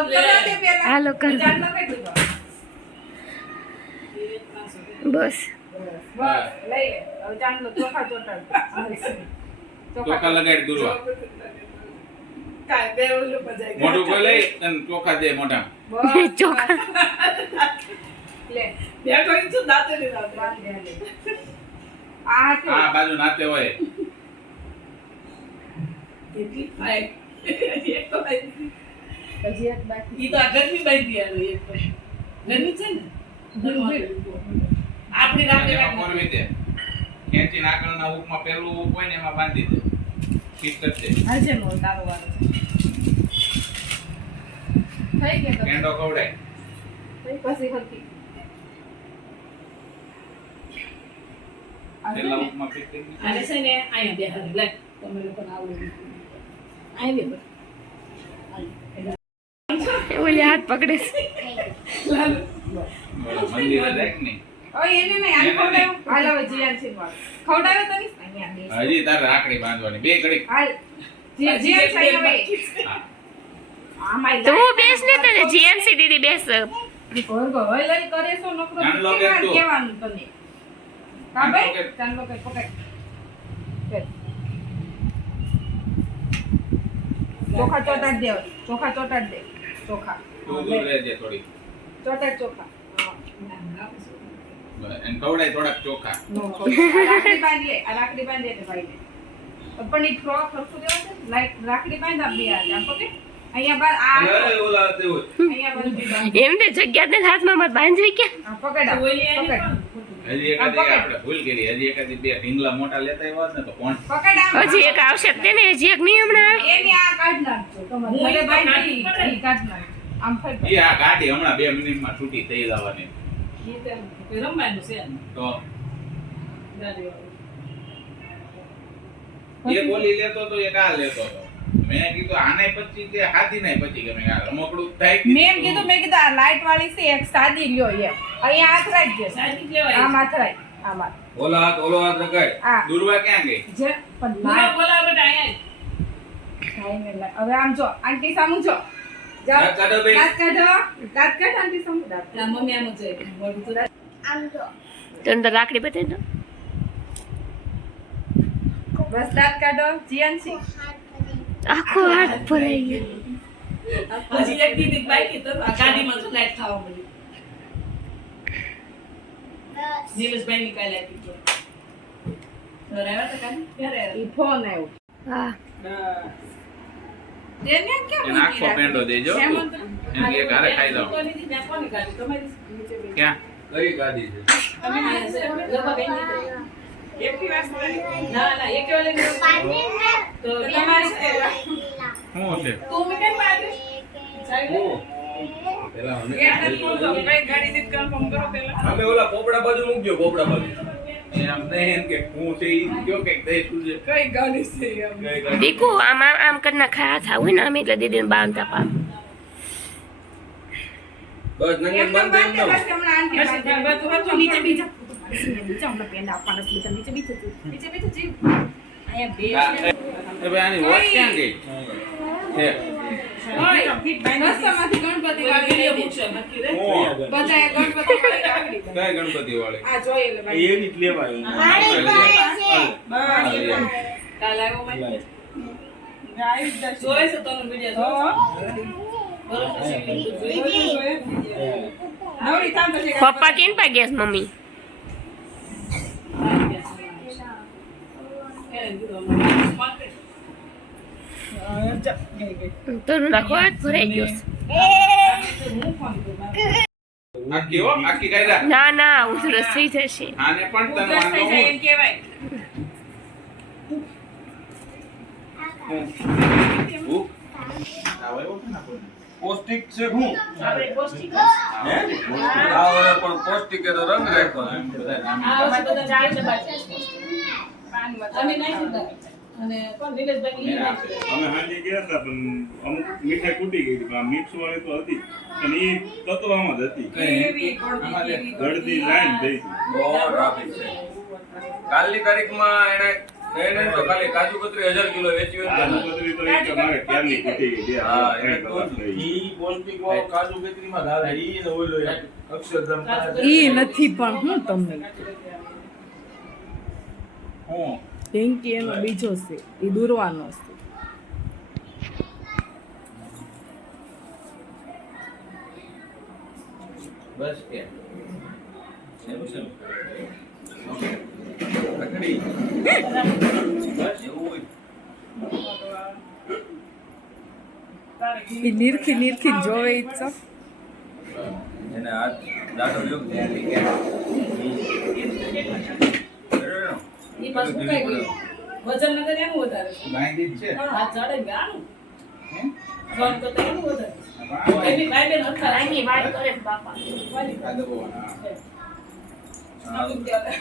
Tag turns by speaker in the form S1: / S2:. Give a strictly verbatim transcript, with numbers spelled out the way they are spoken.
S1: હાલો કર બસ
S2: ચોખા લગાડી દુરવા મોઢું કોઈ લઈ તને ચોખા દે મોઢા
S1: ચોખા
S2: આ બાજુ નાતે હોય
S3: આપણી રાતે
S2: ખેંચી નાકળના હુકમાં પેલું હુક હોય ને એમાં બાંધી દે ફિટ કરજે
S3: હાજે નો તારો વારો થઈ ગયો
S2: કેન્ડો ખવડાય
S3: પછી હતી
S2: પેલા હુકમાં ફિટ કરી
S3: આને છે ને આયા બે હાલ લે તમે લોકો આવું આય બે
S1: ઓલી હાથ પકડે
S2: મંદિર જાય કે નહીં
S3: ઓય એને નહીં આને ખવડાવ્યો હાલ હવે જીયાન છે વાળ ખવડાવ્યો તો નહીં અહીંયા બે
S2: હજી તારે રાખડી બાંધવાની બે ઘડી
S3: હાલ જીયા જીયાન છે હવે આ માય
S1: તું બેસ ને તને જીએનસી દીદી બેસ
S3: ભરગો હોય લઈ કરે છો નકરો
S2: ચાંદલો કે તું.
S3: કેવાનું તને કા ભાઈ ચાંદલો કે પકડ ચોખા ચોટાડ દે ચોખા ચોટાડ દે ચોખા
S2: તું દૂર રહેજે થોડી
S3: ચોટાડ ચોખા
S2: એન ખવડાય થોડાક ચોખા
S3: નો રાખડી બાંધ લે આ રાખડી બાંધ દે ભાઈ ને પણ ઈ ફ્રોક ફરતું દેવા છે લાઈક રાખડી બાંધ આપી આ આમ પકડ અહીંયા બાર આ
S2: ઓલા તેવું
S3: અહીંયા બાંધ
S1: એમને જગ્યા ને હાથમાં મત બાંધવી કે
S3: આ પકડ આ પકડ
S2: હજી એકાદી આપણે ભૂલ કરી હજી એકાદી બે ઢીંગલા મોટા લેતા આવ્યા ને તો કોણ
S3: પકડ આ
S1: હજી એક આવશે તેને હજી એક નહીં હમણાં
S3: એની આ કાઢ નાખજો તમારે ભલે બાંધી ઈ કાઢ નાખજો આમ ફટ
S2: એ આ ગાડી હમણાં બે મિનિટમાં છૂટી થઈ જવાની
S3: ઈ તો રમવાનું છે
S2: તો
S3: ગાડી
S2: એ બોલી લેતો તો એક આ લેતો તો મેં કીધું આને પછી કે હાથી નહીં પછી કે મેં આ રમકડું થાય કે
S3: મેં એમ કીધું મેં કીધું આ લાઈટ વાળી છે એક સાદી લ્યો એ અહીંયા હાથ રાખજે સાદી લેવાય આમ હાથ રાખ આમ હાથ
S2: ઓલો હાથ ઓલો હાથ રખાય
S3: આ
S2: દુર્વા ક્યાં ગઈ
S3: જે પણ લાઈટ બોલા બેટા અહીંયા ખાઈને લા- હવે આમ જો આંટી સામુ જો જાઓ
S2: દાંત કાઢો બેન.
S3: દાંત કાઢો દાંત કાઢ આંટી સામુ દાંત મમ્મી આમ જો મોઢું તો આમ જો
S1: તને તો રાખડી બતાવી દો
S3: બસ દાંત કાઢો જીયાનસી
S1: આખો હાથ ભરાઈ ગયો
S3: હજી એક દીદી બાકી તો આ ગાડીમાં તો લાઈટ ખાવા મળી જીવસભાઈ ની કાલે આપી તો બરાબર તો કાલે ક્યારે ઈ ફોન આવ્યો
S1: હા
S3: તેને કેમ
S2: એને આખો પેંડો દેજો તું. એને કે ઘરે ખાઈ લઉં ક્યાં કઈ ગાડી છે
S3: તમે લગભગ એકથી વાત ના ના એક વાલે તો તમારી
S2: શું છે
S3: તું મે કેમ પાડે
S2: ઓ પેલા અમે
S3: કઈ ગાડી દીધ કન્ફર્મ કરો પેલા
S4: અમે ઓલા પોપડા બાજુ મૂકજો પોપડા બાજુ
S2: એમ નહીં કે હું છે ઈ કયો કે દે શું છે
S3: કઈ ગાડી છે એમ
S4: કઈ ગાડી?
S1: દીકુ આમ આમ આમ કરી નાખે હાથ આવું ને અમે એટલે દીદીને બાંધતા પા
S4: બસ નંગન
S3: એકદમ
S4: બંધ
S3: બાંધે
S4: એમ
S3: બસ હમણાં આંટી બાંધે બધું હતું નીચે બીજા નીચે હમણાં પેન આપવાના છે નીચે બીજું નીચે બીજું જીવ અહીંયા બે
S2: એ ભાઈ આની વોચ ક્યાં ગઈ છે
S3: રસ્તામાંથી ગણપતિ વાળી મૂકશો નક્કી રે બધાએ ગણપતિ વાળી રાખડી
S2: કઈ ગણપતિ વાળી
S3: આ જોઈએ લે ભાઈ
S4: એવી જ લેવાય
S3: કાલ આવ્યો મેં ગાઈડ દ જોઈ છે તને વિડિયો નવરી થામ પછી
S1: પપ્પા કેમ પા ગયા છે મમ્મી તો નાખો હાથ ભરાઈ ગયો છે.
S2: આખી હો આખી કાયદા
S1: ના ના ઉધરસ થઈ જશે
S2: આને પણ તને વાંધો હું ભૂખ આવે એવો ના કોઈ
S4: પૌષ્ટિક છે હું
S3: આપણે પૌષ્ટિક
S4: હે આ ઓલા પણ પૌષ્ટિક એ તો રંગ રાખ્યો છે.
S2: એમ બધા નામ
S3: આ બધા ચાર ડબ્બા છે અમે નહીં સુધા અને કોણ નિલેશભાઈ ની નાખી
S5: અમે હાંજે ગયા હતા પણ અમુક મીઠાઈ ખૂટી ગઈ હતી પણ આ મિક્સ વાળી તો હતી અને એ તત્વમાં જ હતી
S3: કેવી કોણ કેવી
S5: ગળદી લાઈન થઈ હતી
S4: બહુ ટ્રાફિક છે કાલની તારીખમાં એને નહીં નહીં તો ખાલી કાજુ કતરી હજાર કિલો વેચી હોય
S5: કાજુ
S4: ને
S5: કતરી તો ઈ કે મારે ક્યારની ખૂટી ગઈ. બે
S4: હા,
S5: ત્રણ
S4: એટલે
S5: કલાક થઈ.
S6: ઈ પોલટ્રી વાળો કાજુ કતરીમાં ઘાલે ઈ ને ઓલો અક્ષરધામ
S7: ઈ નથી પણ હું તમને
S6: હું
S7: પિંકી એનો બીજો છે એ દૂરવાનો છે
S6: બસ કે
S5: એવું છે ને?
S4: રખડી
S6: બસ
S4: એવું હોય
S7: એ નીરખી નીરખી જોવે ઈ છે
S4: એને હાથ દાડો યોગ દે
S8: ઈ પાછું સુકાઈ ગયું. વજન નગર એનું વધારે છે.
S2: બાંધી જ છે
S8: પણ હાથ ચડે ને આનું.
S2: હે?
S8: જોન કરતા એનું વધારે.
S2: આ
S8: એની ભાઈ બેન હરખા
S1: આની વાત કરે છે બાપા
S8: વાલી.
S2: દબાવવાના.
S8: આમ ત્યાં